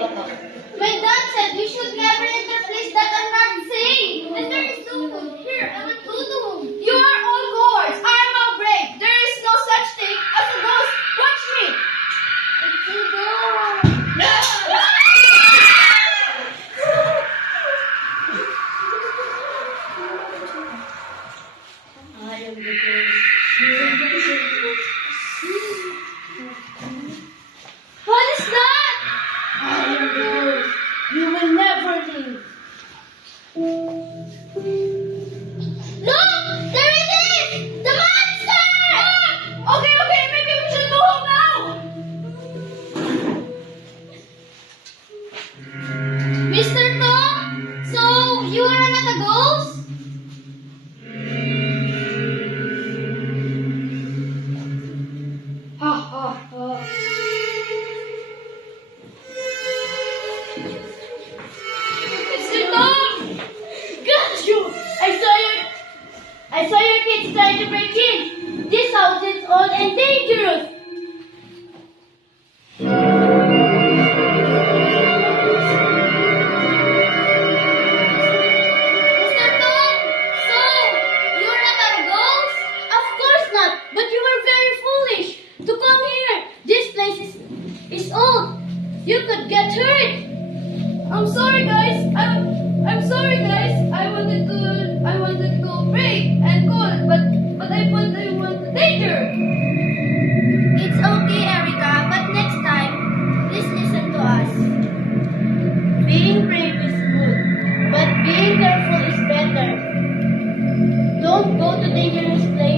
My dad said we should never enter place that are not safe. And there is no food. Here, I will go to home. You are all cowards. I am all brave. There is no such thing as a ghost. Watch me. It's a ghost. I am the ghost. What is that? I am the ghost. You will never leave. Look! There it is! The monster! Okay, maybe we should go home now. Mr. Tom? So, you are not a ghost? Ha ha ha. Mr. Tom! Got you! I saw your kids trying to break in. This house is old and dangerous. Mr. Tom! So, you're not a ghost? Of course not, but you were very foolish to come here. This place is old. You could get hurt. I'm sorry, guys. I'm sorry, guys. I wanted to go brave and cool, but I thought I wanted danger. It's okay, Erica, but next time, please listen to us. Being brave is good, but being careful is better. Don't go to dangerous places.